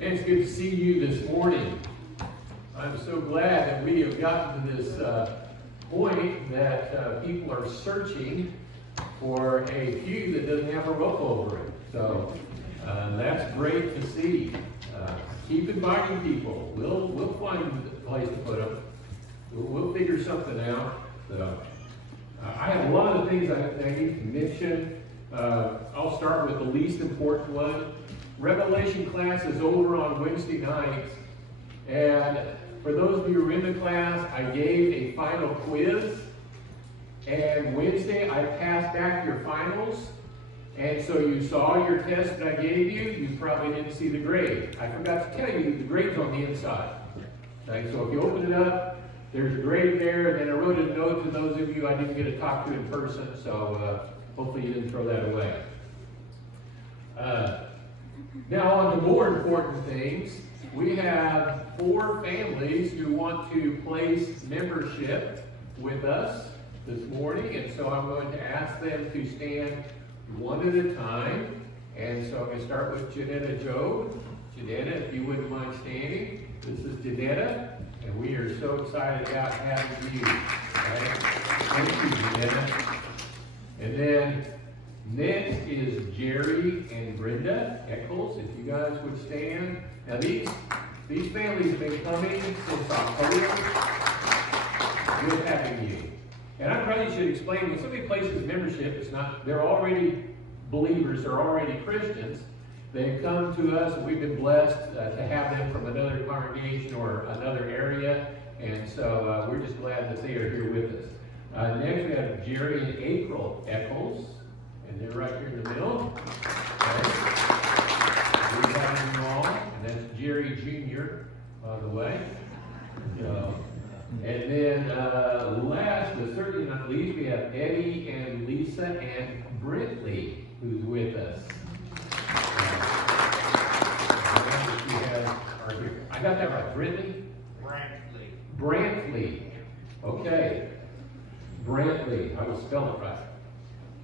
And it's good to see you this morning. I'm so glad that we have gotten to this point that people are searching for a pew that doesn't have a roof over it. So that's great to see. Keep inviting people. We'll find a place to put them. We'll figure something out. So, I have a lot of things I need to mention. I'll start with the least important one. Revelation class is over on Wednesday nights, and for those of you who are in the class, I gave a final quiz, and Wednesday I passed back your finals, and so you saw your test that I gave you. You probably didn't see the grade. I forgot to tell you the grade's on the inside. Okay, so if you open it up, there's a grade there, and then I wrote a note to those of you I didn't get to talk to in person, so hopefully you didn't throw that away. Now on to more important things, we have 4 families who want to place membership with us this morning, and so I'm going to ask them to stand one at a time. And so I'm going to start with Janetta Job. Janetta, if you wouldn't mind standing. This is Janetta, and we are so excited about having you. Right? Thank you, Janetta. And then next is Jerry and Brenda Eccles, if you guys would stand. Now these families have been coming since October. Good having you. And I probably should explain, when somebody places membership, it's not, they're already believers, they're already Christians. They've come to us, and we've been blessed to have them from another congregation or another area. And so we're just glad that they are here with us. Next we have Jerry and April Eccles. And they're right here in the middle. Okay. We have them all. And that's Jerry Jr., by the way. And then last, but certainly not least, we have Eddie and Lisa and Brentley, who's with us. I got that right. Brentley? Brantley. Okay. Brantley. I will spell it right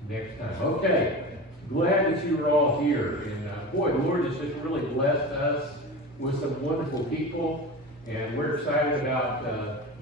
next time. Okay, glad that you were all here. And boy, the Lord has just really blessed us with some wonderful people, and we're excited about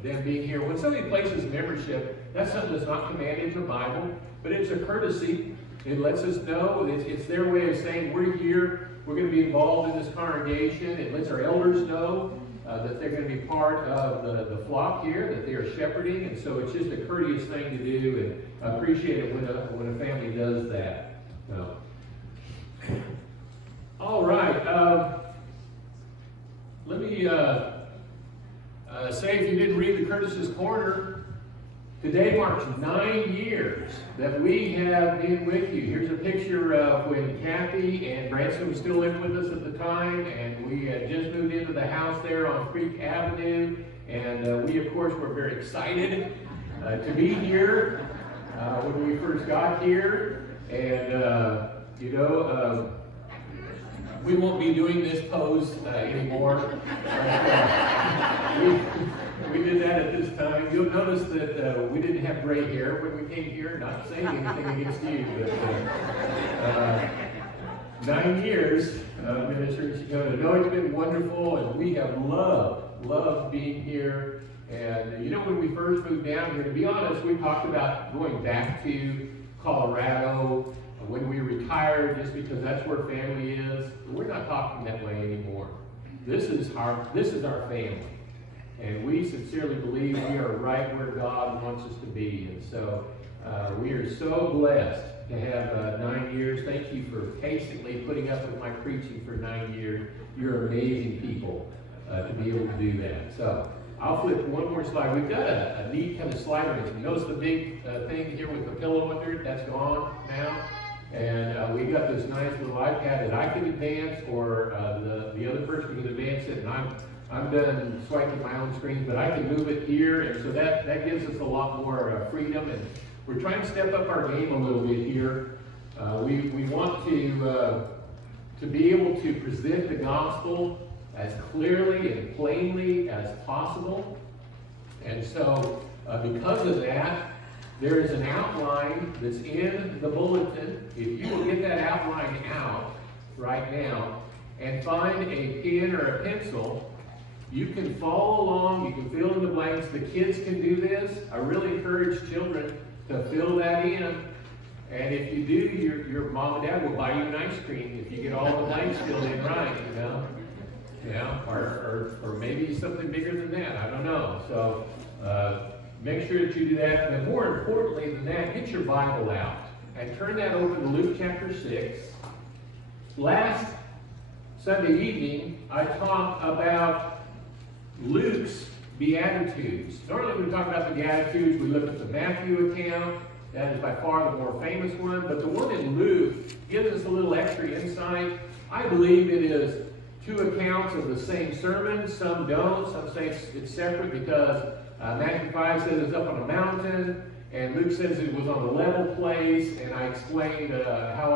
them being here. When somebody places membership, that's something that's not commanded in the Bible, but it's a courtesy. It lets us know, it's their way of saying we're here, we're going to be involved in this congregation. It lets our elders know that they're going to be part of the flock here, that they are shepherding, and so it's just a courteous thing to do, and I appreciate it when a family does that. So. All right, let me say, if you didn't read the Curtis's Corner, today marks 9 years that we have been with you. Here's a picture of when Kathy and Branson were still living with us at the time, and we had just moved into the house there on Creek Avenue, and we, of course, were very excited to be here when we first got here, and, we won't be doing this pose anymore. We did that at this time. You'll notice that we didn't have gray hair when we came here. Not saying anything against you, but 9 years ministering together. No, it's been wonderful, and we have loved being here. And when we first moved down here, to be honest, we talked about going back to Colorado when we retired, just because that's where family is. We're not talking that way anymore. This is our family. And we sincerely believe we are right where God wants us to be. And so we are so blessed to have 9 years. Thank you for patiently putting up with my preaching for 9 years. You're amazing people to be able to do that. So I'll flip one more slide. We've got a neat kind of slide range. You notice the big thing here with the pillow under it? That's gone now. And we got this nice little iPad that I can advance, or the other person can advance it, and I'm done swiping my own screen, but I can move it here, and so that gives us a lot more freedom, and we're trying to step up our game a little bit here. We want to be able to present the gospel as clearly and plainly as possible, and so because of that, there is an outline that's in the bulletin. If you will get that outline out right now, and find a pen or a pencil. You can follow along, you can fill in the blanks. The kids can do this. I really encourage children to fill that in. And if you do, your mom and dad will buy you an ice cream if you get all the blanks filled in right, you know? Yeah, or maybe something bigger than that, I don't know. So make sure that you do that. And more importantly than that, get your Bible out and turn that over to Luke chapter 6. Last Sunday evening, I talked about Luke's Beatitudes. Normally we talk about the Beatitudes, we look at the Matthew account. That is by far the more famous one. But the one in Luke gives us a little extra insight. I believe it is two accounts of the same sermon. Some don't. Some say it's separate because Matthew 5 says it's up on a mountain, and Luke says it was on a level place. And I explained how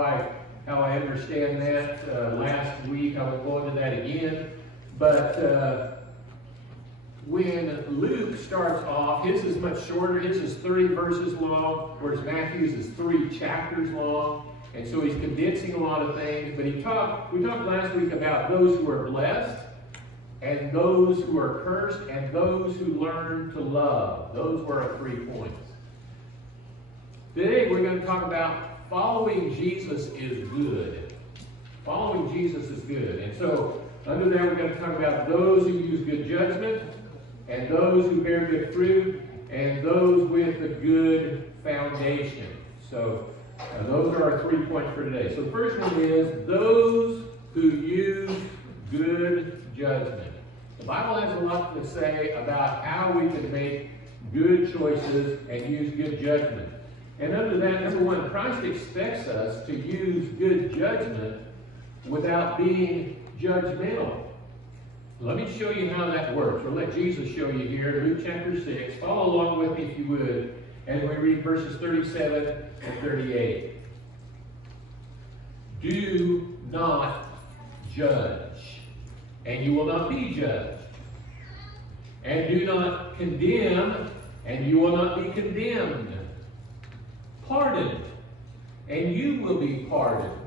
I understand that last week. I won't go into that again. But when Luke starts off, his is much shorter. His is 30 verses long, whereas Matthew's is 3 chapters long. And so he's condensing a lot of things. But we talked last week about those who are blessed, and those who are cursed, and those who learn to love. Those were our 3 points. Today we're going to talk about following Jesus is good. Following Jesus is good. And so under that we're going to talk about those who use good judgment, and those who bear good fruit, and those with a good foundation. So those are our 3 points for today. So the first one is those who use good judgment. The Bible has a lot to say about how we can make good choices and use good judgment. And under that, number one, Christ expects us to use good judgment without being judgmental. Let me show you how that works, or let Jesus show you here, Luke chapter 6. Follow along with me if you would, as we read verses 37 and 38. Do not judge, and you will not be judged. And do not condemn, and you will not be condemned. Pardon, and you will be pardoned.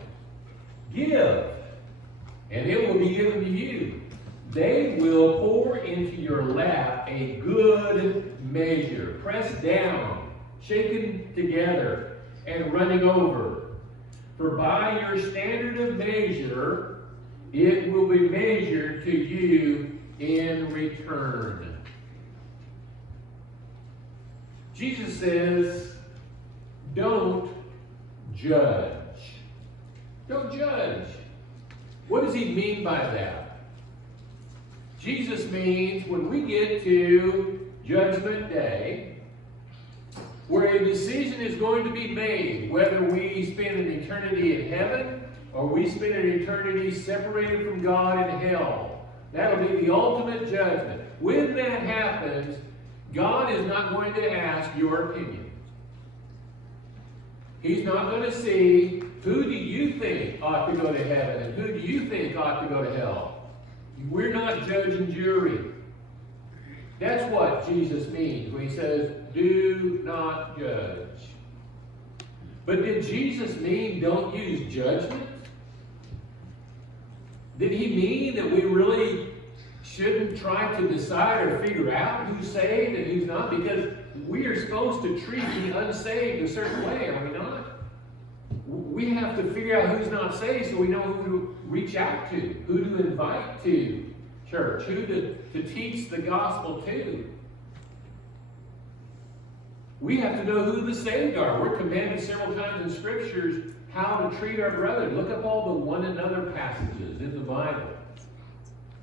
Give, and it will be given to you. They will pour into your lap a good measure, pressed down, shaken together, and running over. For by your standard of measure, it will be measured to you in return. Jesus says, don't judge. Don't judge. What does he mean by that? Jesus means when we get to Judgment Day, where a decision is going to be made, whether we spend an eternity in heaven or we spend an eternity separated from God in hell. That'll be the ultimate judgment. When that happens, God is not going to ask your opinion. He's not going to see, who do you think ought to go to heaven and who do you think ought to go to hell? We're not judge and jury. That's what Jesus means when he says, do not judge. But did Jesus mean don't use judgment? Did he mean that we really shouldn't try to decide or figure out who's saved and who's not? Because we are supposed to treat the unsaved a certain way, are we not? We have to figure out who's not saved so we know who to reach out to, who to invite to church, who to teach the gospel to. We have to know who the saved are. We're commanded several times in scriptures how to treat our brethren. Look up all the one another passages in the Bible.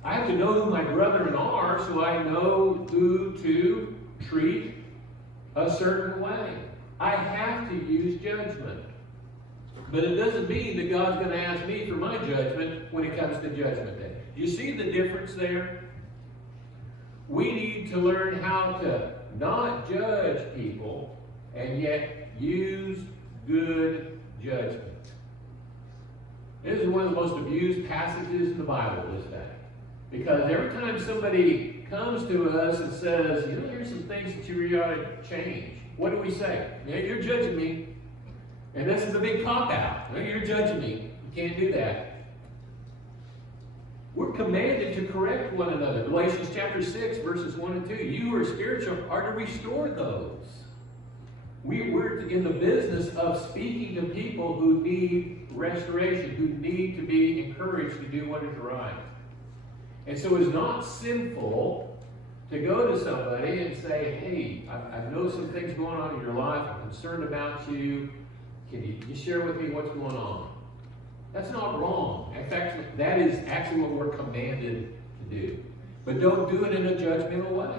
I have to know who my brethren are so I know who to treat a certain way. I have to use judgment. But it doesn't mean that God's going to ask me for my judgment when it comes to Judgment Day. You see the difference there? We need to learn how to not judge people and yet use good judgment. This is one of the most abused passages in the Bible, is that? Because every time somebody comes to us and says, you know, here's some things that you really ought to change, what do we say? Yeah, you're judging me. And this is a big cop-out. No, you're judging me. You can't do that. We're commanded to correct one another. Galatians chapter 6, verses 1 and 2. You who are spiritual are to restore those. We're in the business of speaking to people who need restoration, who need to be encouraged to do what is right. And so it's not sinful to go to somebody and say, hey, I know some things going on in your life. I'm concerned about you. Can you share with me what's going on? That's not wrong. In fact, that is actually what we're commanded to do. But don't do it in a judgmental way.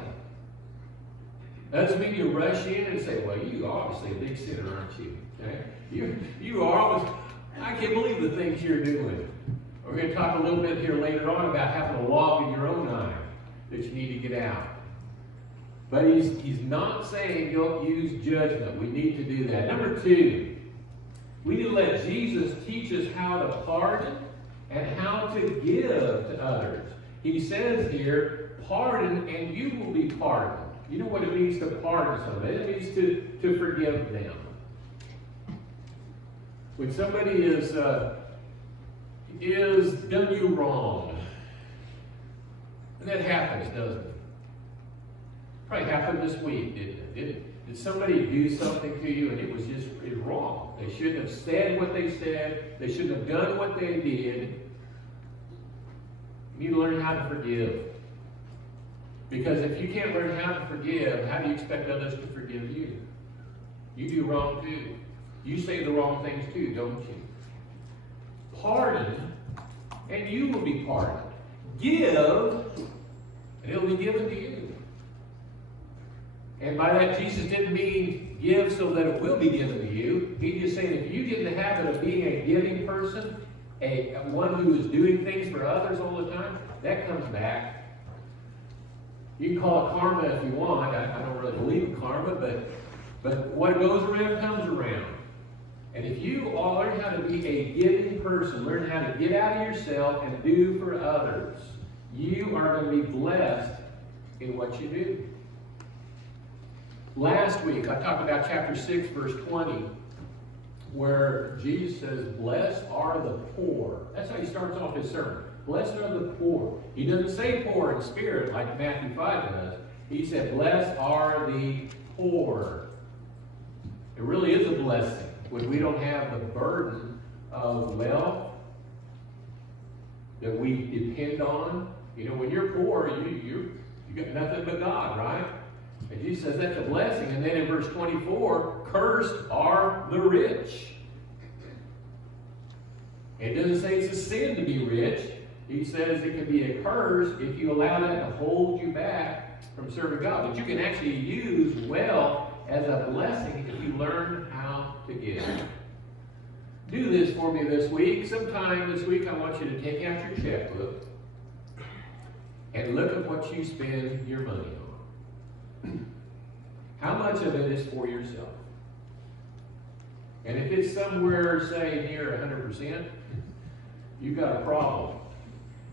That doesn't mean you rush in and say, well, you obviously a big sinner, aren't you? Okay? You are always, I can't believe the things you're doing. We're going to talk a little bit here later on about having a log in your own eye that you need to get out. But he's not saying don't use judgment. We need to do that. Number 2, we need to let Jesus teach us how to pardon and how to give to others. He says here, pardon and you will be pardoned. You know what it means to pardon somebody? It means to forgive them. When somebody is done you wrong, and that happens, doesn't it? Probably happened this week, didn't it? Did somebody do something to you and it was just wrong? They shouldn't have said what they said. They shouldn't have done what they did. You need to learn how to forgive. Because if you can't learn how to forgive, how do you expect others to forgive you? You do wrong too. You say the wrong things too, don't you? Pardon, and you will be pardoned. Give, and it will be given to you. And by that, Jesus didn't mean give so that it will be given to you. He just saying if you get in the habit of being a giving person, one who is doing things for others all the time, that comes back. You can call it karma if you want. I don't really believe in karma, but what goes around comes around. And if you all learn how to be a giving person, learn how to get out of yourself and do for others, you are going to be blessed in what you do. Last week, I talked about chapter 6, verse 20, where Jesus says, blessed are the poor. That's how he starts off his sermon. Blessed are the poor. He doesn't say poor in spirit like Matthew 5 does. He said, blessed are the poor. It really is a blessing when we don't have the burden of wealth that we depend on. You know, when you're poor, you got nothing but God, right? And Jesus says that's a blessing. And then in verse 24, cursed are the rich. It doesn't say it's a sin to be rich. He says it can be a curse if you allow that to hold you back from serving God. But you can actually use wealth as a blessing if you learn how to give. Do this for me this week. Sometime this week I want you to take out your checkbook and look at what you spend your money on. How much of it is for yourself? And if it's somewhere, say, near 100%, you've got a problem.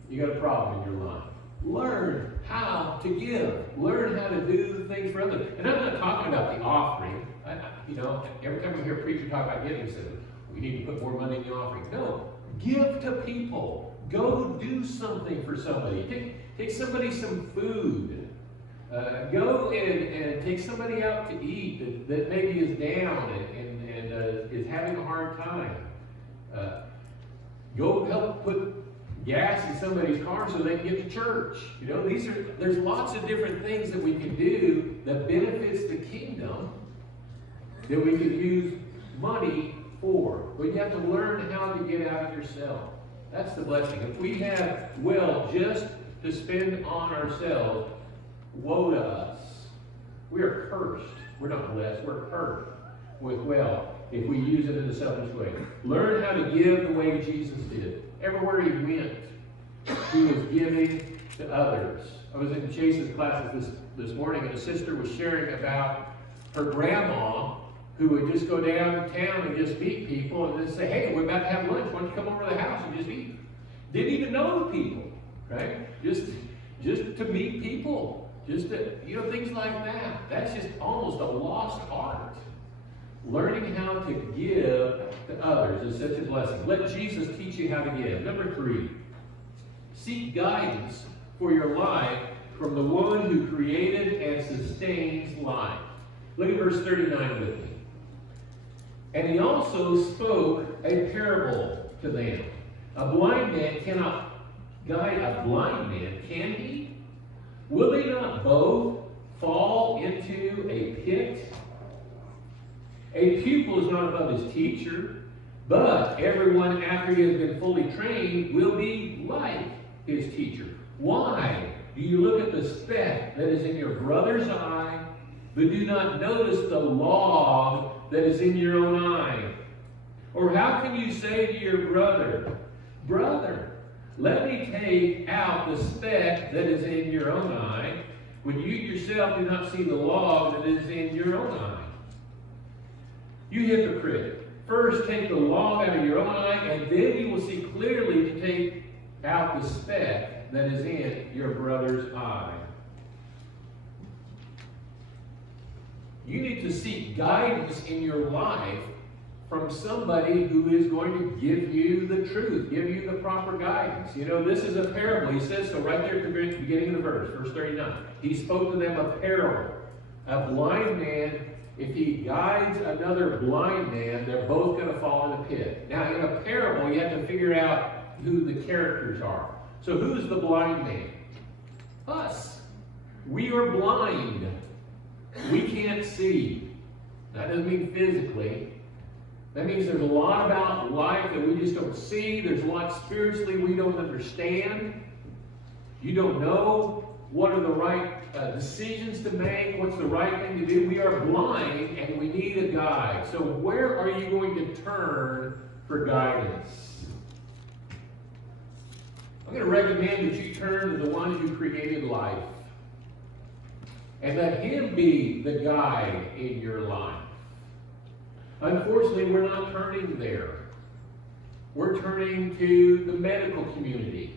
You got a problem in your life. Learn how to give. Learn how to do things for others. And I'm not talking about the offering. Every time we hear a preacher talk about giving, he says, we need to put more money in the offering. No. Give to people. Go do something for somebody. Take somebody some food. Go and take somebody out to eat that maybe is down and is having a hard time. Go help put gas in somebody's car so they can get to church. There's lots of different things that we can do that benefits the kingdom that we can use money for. But you have to learn how to get out of yourself. That's the blessing. If we have wealth just to spend on ourselves, woe to us. We are cursed. We're not blessed. We're cursed with wealth if we use it in a selfish way. Learn how to give the way Jesus did. Everywhere he went, he was giving to others. I was in Chase's classes this morning, and a sister was sharing about her grandma who would just go downtown and just meet people and then say, hey, we're about to have lunch. Why don't you come over to the house and just eat? Didn't even know the people, right? Just to meet people. Just to, things like that. That's just almost a lost art. Learning how to give to others is such a blessing. Let Jesus teach you how to give. Number 3, Seek guidance for your life from the one who created and sustains life. Look at verse 39 with me. And he also spoke a parable to them. A blind man cannot guide a blind man, can he? Will they not both fall into a pit? A pupil is not above his teacher, but everyone after he has been fully trained will be like his teacher. Why do you look at the speck that is in your brother's eye, but do not notice the log that is in your own eye? Or how can you say to your brother, Brother, let me take out the speck that is in your own eye, when you yourself do not see the log that is in your own eye? You hypocrite, first take the log out of your own eye, and then you will see clearly to take out the speck that is in your brother's eye. You need to seek guidance in your life from somebody who is going to give you the truth, give you the proper guidance. You know, this is a parable. He says so right there at the beginning of the verse, verse 39. He spoke to them a parable. A blind man, if he guides another blind man, they're both going to fall in the pit. Now, in a parable, you have to figure out who the characters are. So who's the blind man? Us. We are blind. We can't see. That doesn't mean physically. That means there's a lot about life that we just don't see. There's a lot spiritually we don't understand. You don't know what are the right decisions to make, what's the right thing to do. We are blind and we need a guide. So where are you going to turn for guidance? I'm going to recommend that you turn to the one who created life and let him be the guide in your life. Unfortunately, we're not turning there. We're turning to the medical community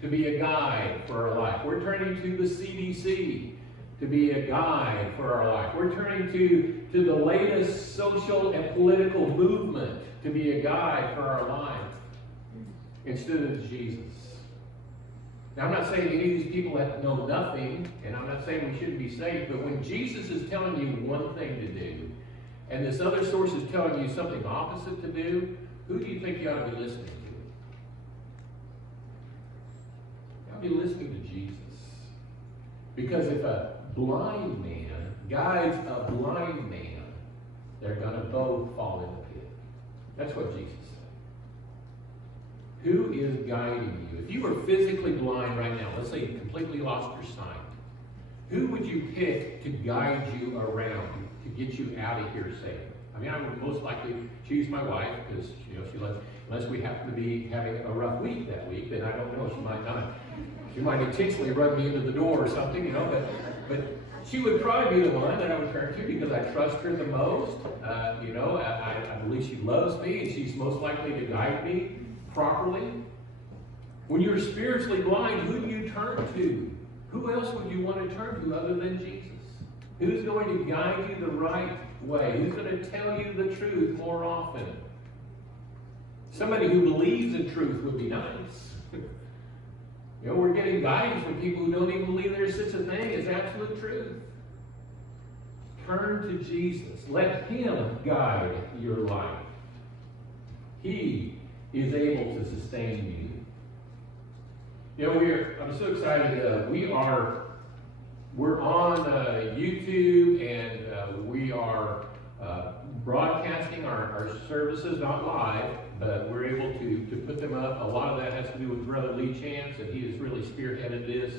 to be a guide for our life. We're turning to the CDC to be a guide for our life. We're turning to the latest social and political movement to be a guide for our life instead of Jesus. Now, I'm not saying any of these people that know nothing, and I'm not saying we shouldn't be saved, but when Jesus is telling you one thing to do, and this other source is telling you something opposite to do, who do you think you ought to be listening to? You ought to be listening to Jesus. Because if a blind man guides a blind man, they're going to both fall in the pit. That's what Jesus said. Who is guiding you? If you were physically blind right now, let's say you completely lost your sight, who would you pick to guide you around, to get you out of here safe? I mean, I would most likely choose my wife because, unless we happen to be having a rough week that week, then I don't know, she might not. She might intentionally run me into the door or something, but she would probably be the one that I would turn to because I trust her the most. I believe she loves me and she's most likely to guide me properly. When you're spiritually blind, who do you turn to? Who else would you want to turn to other than Jesus? Who's going to guide you the right way? Who's going to tell you the truth more often? Somebody who believes in truth would be nice. We're getting guidance from people who don't even believe there's such a thing as absolute truth. Turn to Jesus. Let him guide your life. He is able to sustain you. I'm so excited. We're on YouTube, and we are broadcasting our services, not live, but we're able to put them up. A lot of that has to do with Brother Lee Chance, and he has really spearheaded this.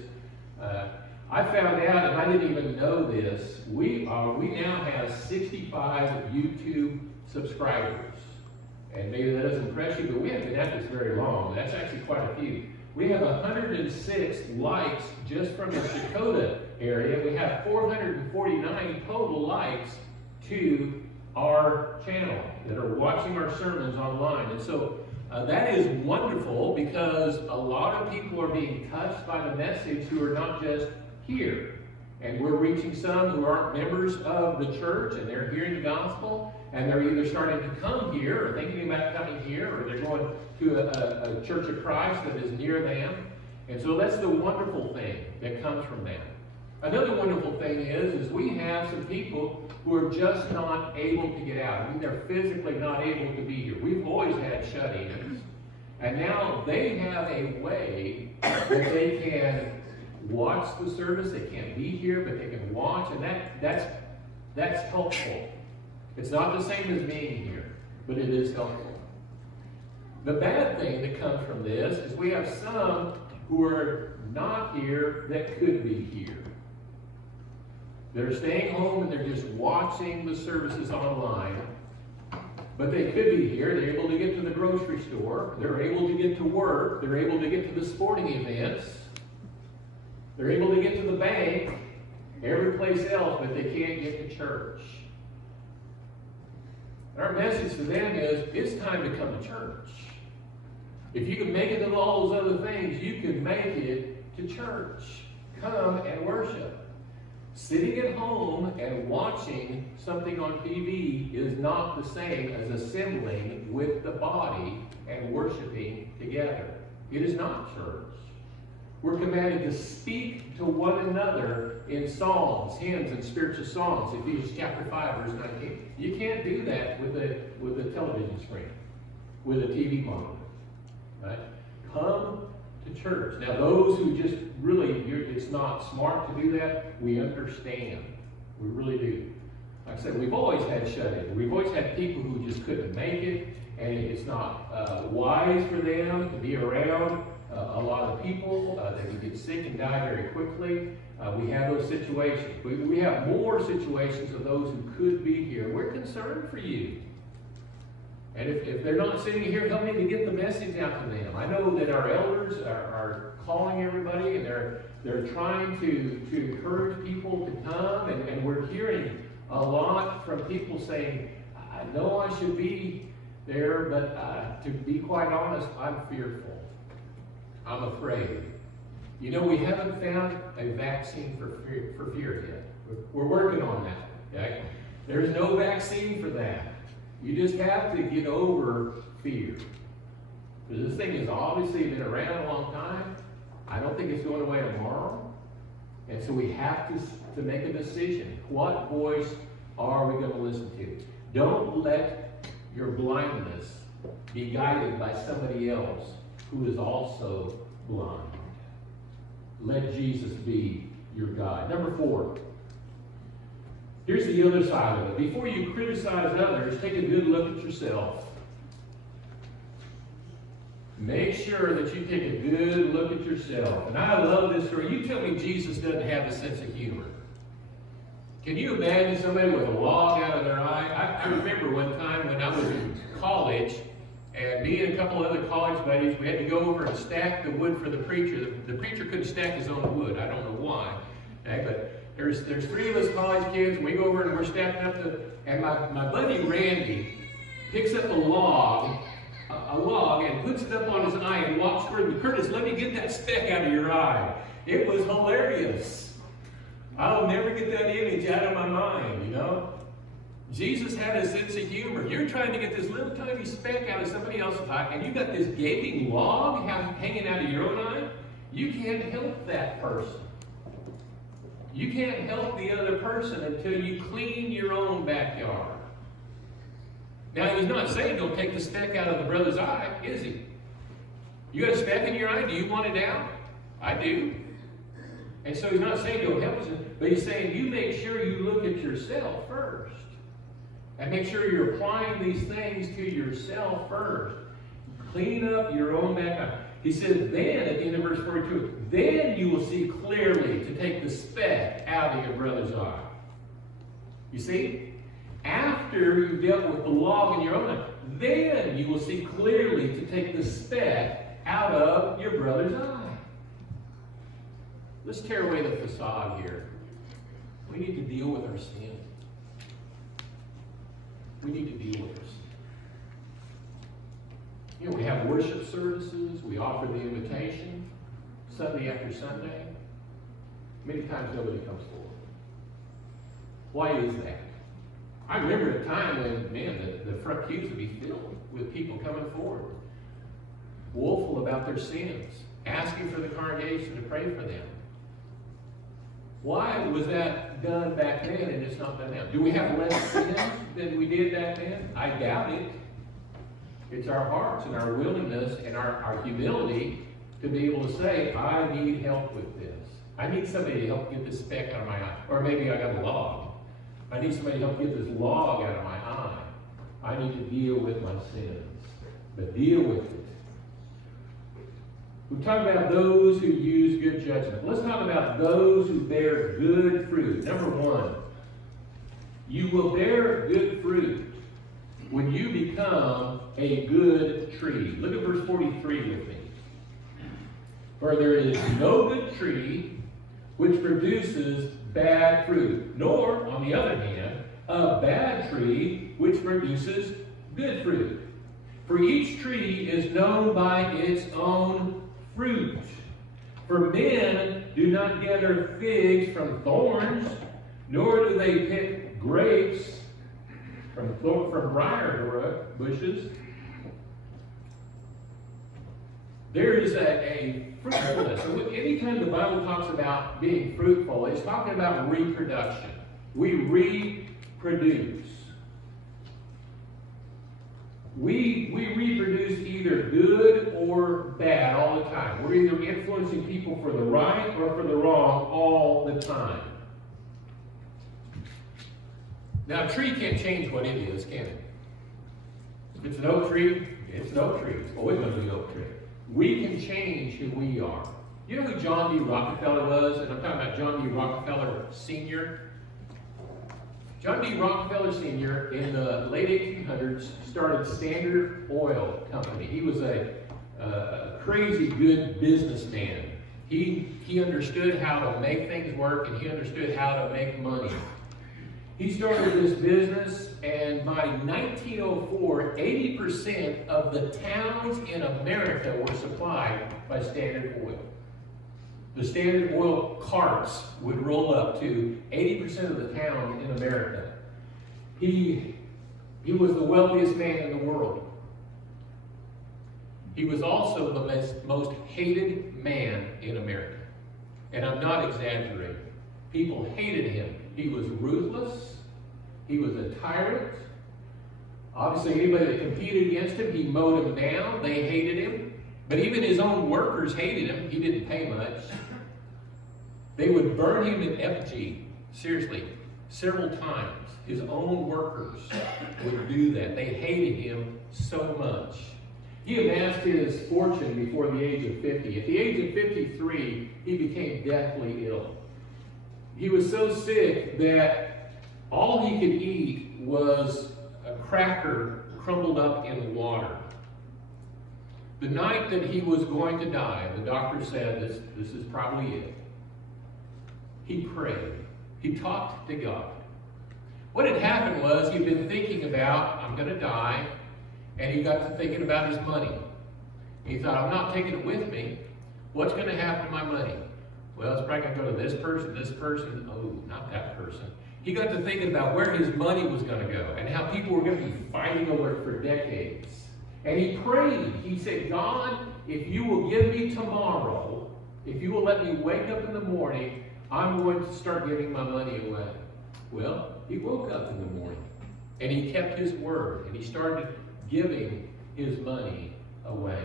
I found out, and I didn't even know this, we now have 65 YouTube subscribers. And maybe that doesn't impress you, but we haven't been at this very long. That's actually quite a few. We have 106 likes just from the Dakota area. We have 449 total likes to our channel that are watching our sermons online. And so that is wonderful because a lot of people are being touched by the message who are not just here. And we're reaching some who aren't members of the church, and they're hearing the gospel, and they're either starting to come here or thinking about coming here, or they're going to a Church of Christ that is near them. And so that's the wonderful thing that comes from that. Another wonderful thing is we have some people who are just not able to get out. I mean, they're physically not able to be here. We've always had shut-ins. And now they have a way that they can watch the service. They can't be here, but they can watch, and that's helpful. It's not the same as being here, but it is helpful. The bad thing that comes from this is we have some who are not here that could be here. They're staying home and they're just watching the services online. But they could be here. They're able to get to the grocery store. They're able to get to work. They're able to get to the sporting events. They're able to get to the bank, every place else, but they can't get to church. And our message to them is, it's time to come to church. If you can make it to all those other things, you can make it to church. Come and worship. Sitting at home and watching something on TV is not the same as assembling with the body and worshiping together. It is not church. We're commanded to speak to one another in psalms, hymns, and spiritual songs. Ephesians chapter 5, verse 19. You can't do that with a television screen, with a TV monitor. Right? Come to church. Now, those who just really, it's not smart to do that, we understand. We really do. Like I said, we've always had shut-in. We've always had people who just couldn't make it, and it's not wise for them to be around a lot of people. They would get sick and die very quickly. We have those situations. We have more situations of those who could be here. We're concerned for you. And if they're not sitting here, help me to get the message out to them. I know that our elders are calling everybody, and they're trying to encourage people to come, and we're hearing a lot from people saying, I know I should be there, but to be quite honest, I'm fearful. I'm afraid. You know, we haven't found a vaccine for fear yet. We're working on that. Okay? There's no vaccine for that. You just have to get over fear. Because this thing has obviously been around a long time. I don't think it's going away tomorrow. And so we have to make a decision. What voice are we going to listen to? Don't let your blindness be guided by somebody else who is also blind. Let Jesus be your guide. Number 4. Here's the other side of it. Before you criticize others, take a good look at yourself. Make sure that you take a good look at yourself. And I love this story. You tell me Jesus doesn't have a sense of humor. Can you imagine somebody with a log out of their eye? I remember one time when I was in college, and me and a couple other college buddies, we had to go over and stack the wood for the preacher. The preacher couldn't stack his own wood. I don't know why. Okay, but there's 3 of us college kids, and we go over and we're stacking up and my buddy Randy picks up a log and puts it up on his eye and walks toward me. Curtis, let me get that speck out of your eye. It was hilarious. I'll never get that image out of my mind, you know. Jesus had a sense of humor. You're trying to get this little tiny speck out of somebody else's eye, and you got this gaping log hanging out of your own eye. You can't help that person. You can't help the other person until you clean your own backyard. Now, he's not saying don't take the speck out of the brother's eye, is he? You got a speck in your eye, do you want it out? I do. And so he's not saying don't help us, but he's saying you make sure you look at yourself first. And make sure you're applying these things to yourself first. Clean up your own backyard. He says, then, at the end of verse 42, then you will see clearly to take the speck out of your brother's eye. You see? After you've dealt with the log in your own eye, then you will see clearly to take the speck out of your brother's eye. Let's tear away the facade here. We need to deal with our sin. We need to deal with our sin. You know, we have worship services. We offer the invitation Sunday after Sunday. Many times nobody comes forward. Why is that? I remember a time when, man, the front pews would be filled with people coming forward, woeful about their sins. asking for the congregation to pray for them. Why was that done back then and it's not done now? Do we have less sin than we did back then? I doubt it. It's our hearts and our willingness and our humility to be able to say, I need help with this. I need somebody to help get this speck out of my eye. Or maybe I got a log. I need somebody to help get this log out of my eye. I need to deal with my sins. But deal with it. We talk about those who use good judgment. Let's talk about those who bear good fruit. Number one, you will bear good fruit when you become a good tree. Look at verse 43 with me. For there is no good tree which produces bad fruit, nor, on the other hand, a bad tree which produces good fruit. For each tree is known by its own fruit. For men do not gather figs from thorns, nor do they pick grapes from briar bushes. There is a fruitfulness. So anytime the Bible talks about being fruitful, it's talking about reproduction. We reproduce. We reproduce either good or bad all the time. We're either influencing people for the right or for the wrong all the time. Now, a tree can't change what it is, can it? If it's an oak tree, it's an oak tree. It's always going to be an oak tree. We can change who we are. You know who John D. Rockefeller was? And I'm talking about John D. Rockefeller Sr. John D. Rockefeller Sr. in the late 1800s started Standard Oil Company. He was a crazy good businessman. He understood how to make things work, and he understood how to make money. He started this business, and by 1904, 80% of the towns in America were supplied by Standard Oil. The Standard Oil carts would roll up to 80% of the towns in America. He was the wealthiest man in the world. He was also the most hated man in America. And I'm not exaggerating. People hated him. He was ruthless. He was a tyrant. Obviously, anybody that competed against him, he mowed them down. They hated him. But even his own workers hated him. He didn't pay much. They would burn him in effigy, seriously, several times. His own workers would do that. They hated him so much. He amassed his fortune before the age of 50. At the age of 53, he became deathly ill. He was so sick that all he could eat was a cracker crumbled up in water. The night that he was going to die, the doctor said, this is probably it. He prayed. He talked to God. What had happened was he'd been thinking about, I'm going to die, and he got to thinking about his money. He thought, I'm not taking it with me. What's going to happen to my money? Well, it's probably going to go to this person. Oh, not that person. He got to thinking about where his money was going to go and how people were going to be fighting over it for decades. And he prayed. He said, God, if you will give me tomorrow, if you will let me wake up in the morning, I'm going to start giving my money away. Well, he woke up in the morning and he kept his word and he started giving his money away.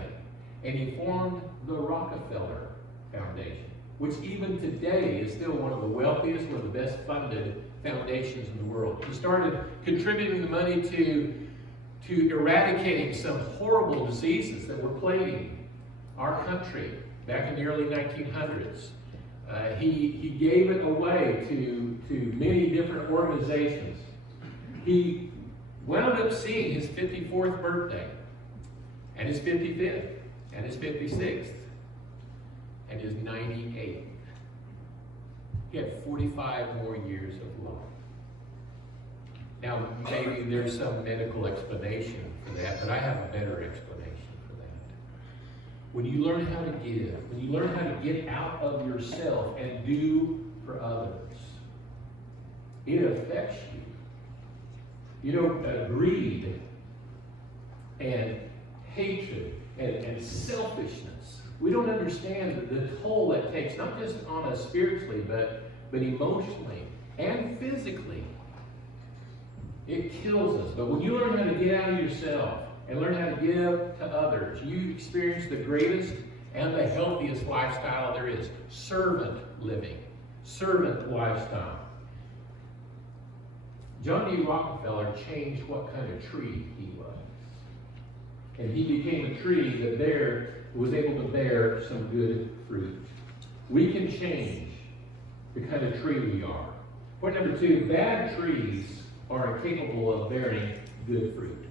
And he formed the Rockefeller Foundation, which even today is still one of the wealthiest, one of the best funded foundations in the world. He started contributing the money to eradicating some horrible diseases that were plaguing our country back in the early 1900s. He gave it away to many different organizations. He wound up seeing his 54th birthday, and his 55th, and his 56th, and his 98th. He had 45 more years of life. Now, maybe there's some medical explanation for that, but I have a better explanation for that. When you learn how to give, when you learn how to get out of yourself and do for others, it affects you. You know, greed and hatred and selfishness. We don't understand the toll that takes, not just on us spiritually, but emotionally and physically. It kills us. But when you learn how to get out of yourself and learn how to give to others, you experience the greatest and the healthiest lifestyle there is. Servant living. Servant lifestyle. John D. Rockefeller changed what kind of tree he was. And he became a tree that was able to bear some good fruit. We can change the kind of tree we are. Point number 2, bad trees are incapable of bearing good fruit.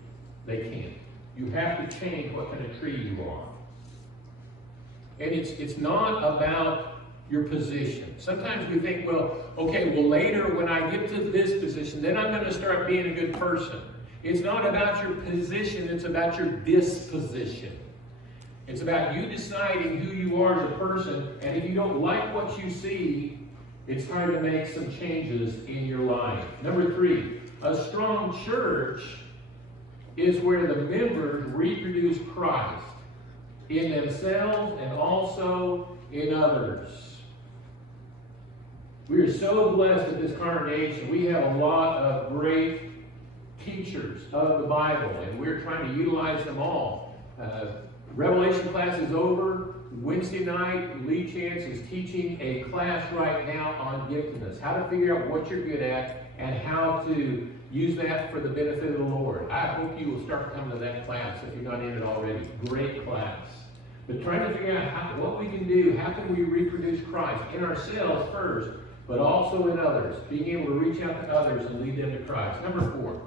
They can't. You have to change what kind of tree you are. And it's not about your position. Sometimes we think, later when I get to this position, then I'm going to start being a good person. It's not about your position, it's about your disposition. It's about you deciding who you are as a person, and if you don't like what you see, it's time to make some changes in your life. Number 3, a strong church is where the members reproduce Christ in themselves and also in others. We are so blessed at this congregation. We have a lot of great teachers of the Bible, and we're trying to utilize them all. Revelation class is over. Wednesday night, Lee Chance is teaching a class right now on giftedness, how to figure out what you're good at and how to use that for the benefit of the Lord. I hope you will start coming to that class if you're not in it already. Great class. But trying to figure out what we can do, how can we reproduce Christ in ourselves first, but also in others, being able to reach out to others and lead them to Christ. Number 4,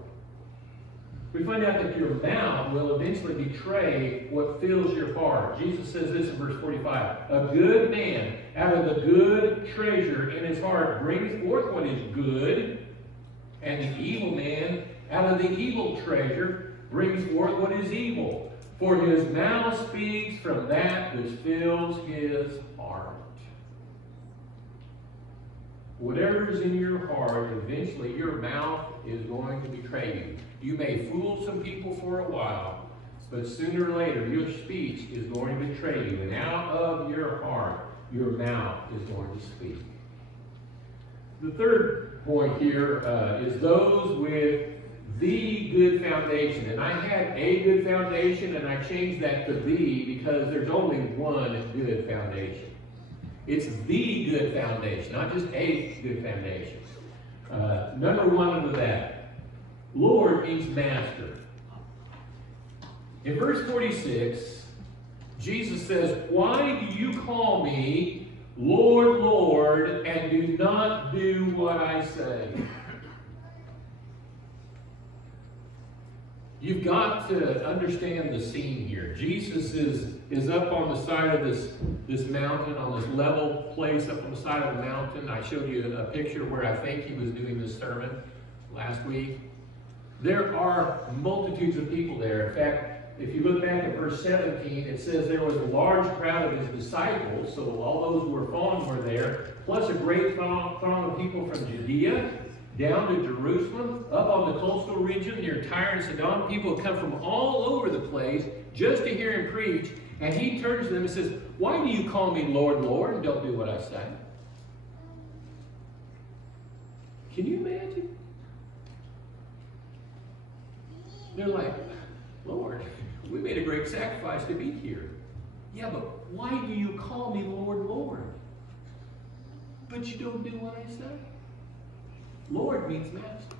we find out that your mouth will eventually betray what fills your heart. Jesus says this in verse 45. A good man out of the good treasure in his heart brings forth what is good, and the evil man out of the evil treasure brings forth what is evil. For his mouth speaks from that which fills his heart. Whatever is in your heart, eventually your mouth is going to betray you. You may fool some people for a while, but sooner or later your speech is going to betray you. And out of your heart, your mouth is going to speak. The third point here is those with the good foundation. And I had a good foundation, and I changed that to the because there's only one good foundation. It's the good foundation, not just a good foundation. Number 1 under that, Lord means master. In verse 46, Jesus says, why do you call me Lord, Lord, and do not do what I say? You've got to understand the scene here. Jesus is up on the side of this mountain, on this level place up on the side of the mountain. I showed you a picture where I think he was doing this sermon last week. There are multitudes of people there. In fact, if you look back at verse 17, it says there was a large crowd of his disciples, so all those who were following were there, plus a great throng of people from Judea down to Jerusalem, up on the coastal region near Tyre and Sidon. People come from all over the place just to hear him preach. And he turns to them and says, why do you call me Lord, Lord, and don't do what I say? Can you imagine? They're like, Lord, we made a great sacrifice to be here. Yeah, but why do you call me Lord, Lord? But you don't do what I say. Lord means master.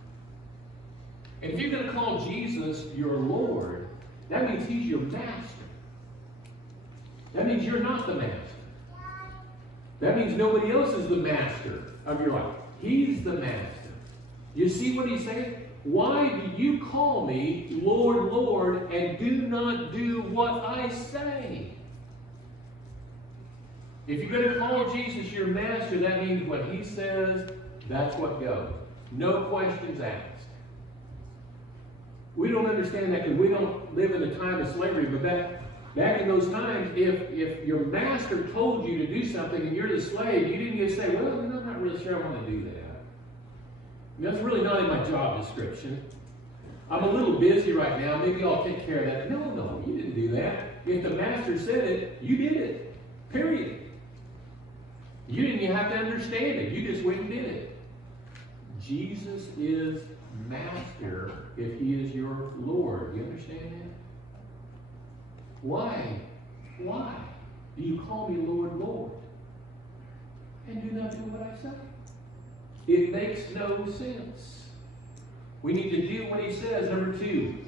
And if you're going to call Jesus your Lord, that means he's your master. That means you're not the master. That means nobody else is the master of your life. He's the master. You see what he's saying? Why do you call me Lord, Lord, and do not do what I say? If you're going to call Jesus your master, that means what he says, that's what goes. No questions asked. We don't understand that because we don't live in a time of slavery, but back in those times, if your master told you to do something and you're the slave, you didn't just say, well, I'm not really sure I want to do that. That's really not in my job description. I'm a little busy right now. Maybe I'll take care of that. No, you didn't do that. If the master said it, you did it. Period. You didn't even have to understand it. You just went and did it. Jesus is master if he is your Lord. You understand that? Why? Why do you call me Lord, Lord, and do not do what I say? It makes no sense. We need to do what he says. Number 2,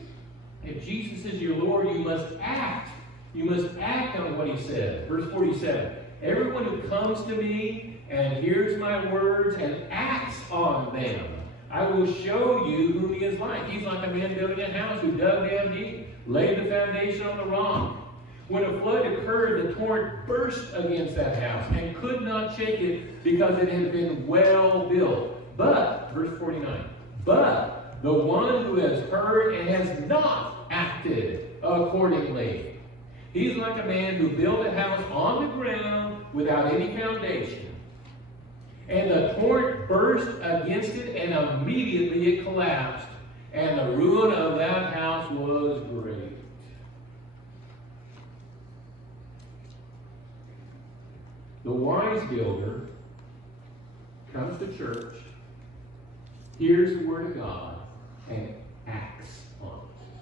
if Jesus is your Lord, you must act. You must act on what he says. Verse 47, everyone who comes to me and hears my words and acts on them, I will show you whom he is like. He's like a man building a house who dug down deep, laid the foundation on the rock. When a flood occurred, the torrent burst against that house and could not shake it because it had been well built. But, verse 49, but the one who has heard and has not acted accordingly, he's like a man who built a house on the ground without any foundation. And the torrent burst against it, and immediately it collapsed. And the ruin of that house was great. The wise builder comes to church, hears the word of God, and acts on it.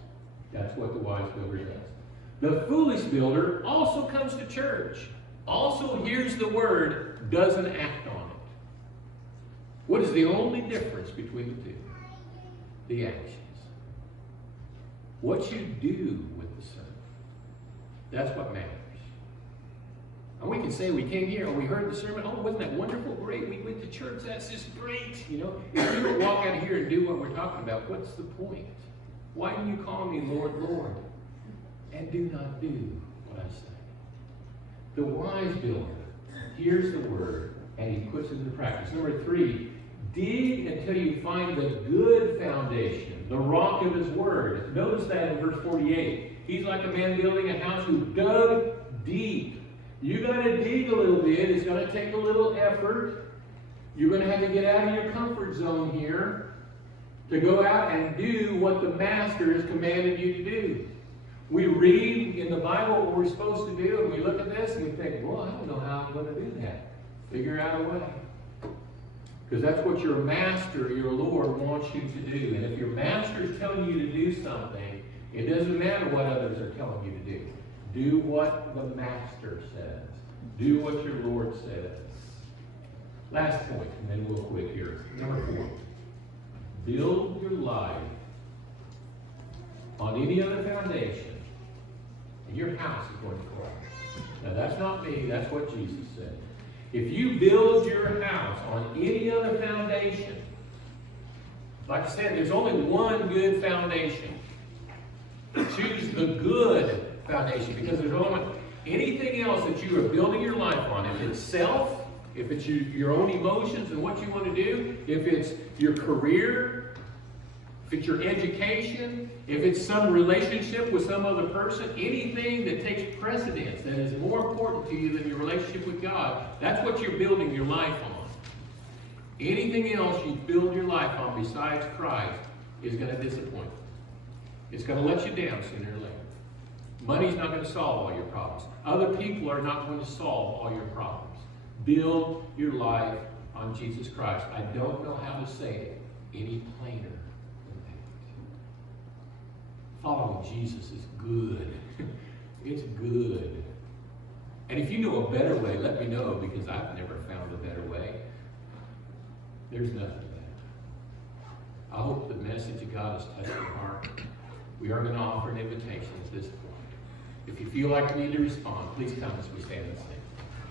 That's what the wise builder does. The foolish builder also comes to church, also hears the word, doesn't act on it. What is the only difference between the two? The actions. What you do with the sermon. That's what matters. And we can say we came here and we heard the sermon. Oh, wasn't that wonderful? Great. We went to church. That's just great. You know, if you don't walk out here and do what we're talking about, what's the point? Why do you call me Lord, Lord, and do not do what I say? The wise builder hears the word and he puts it into practice. Number 3, dig until you find the good foundation, the rock of his word. Notice that in verse 48. He's like a man building a house who dug deep. You got to dig a little bit. It's going to take a little effort. You're going to have to get out of your comfort zone here to go out and do what the master has commanded you to do. We read in the Bible what we're supposed to do, and we look at this and we think, well, I don't know how I'm going to do that. Figure out a way. Because that's what your master, your Lord, wants you to do. And if your master is telling you to do something, it doesn't matter what others are telling you to do. Do what the master says. Do what your Lord says. Last point, and then we'll quit here. Number 4. Build your life on any other foundation, and your house is going to collapse. Now that's not me, that's what Jesus said. If you build your house on any other foundation, like I said, there's only one good foundation. Choose the good foundation, because there's only one. Anything else that you are building your life on, if it's self, if it's your own emotions and what you want to do, if it's your career, if it's your education, if it's some relationship with some other person, anything that takes precedence, that is more important to you than your relationship with God, that's what you're building your life on. Anything else you build your life on besides Christ is going to disappoint. It's going to let you down sooner or later. Money's not going to solve all your problems. Other people are not going to solve all your problems. Build your life on Jesus Christ. I don't know how to say it any plainer than that. Following Jesus is good. It's good. And if you know a better way, let me know, because I've never found a better way. There's nothing better. I hope the message of God has touched your heart. We are going to offer an invitation at this point. If you feel like you need to respond, please come as we stand and sing.